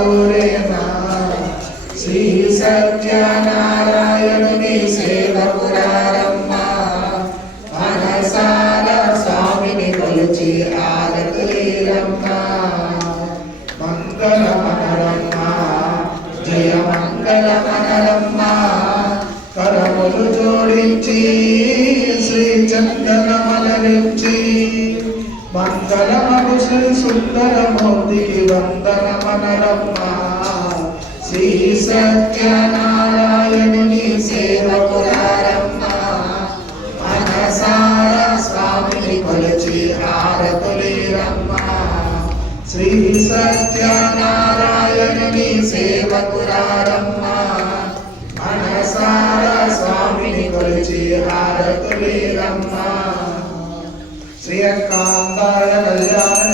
కోరేమా శ్రీ సత్యనారాయణుని సేవకురారమ్మా మనసార స్వామిని కొలిచి ఆరతులీరమ్మా మంగళ మనరమ్మా జయ మంగళ మనరమ్మా కరములు జోడించి శ్రీ చందనమలరించి మంగళమగు శ్రీ సుందరమూర్తికి వందన మనరమ్మా శ్రీ సత్యనారాయణుని సేవకురారమ్మా మనసార స్వామిని కొలిచి హారతులీరమ్మా శ్రీ సత్యనారాయణుని సేవకురారమ్మా మనసార స్వామిని కొలిచి హారతులీరమ్మా శ్రీ కాంతాయ కళ్యాణ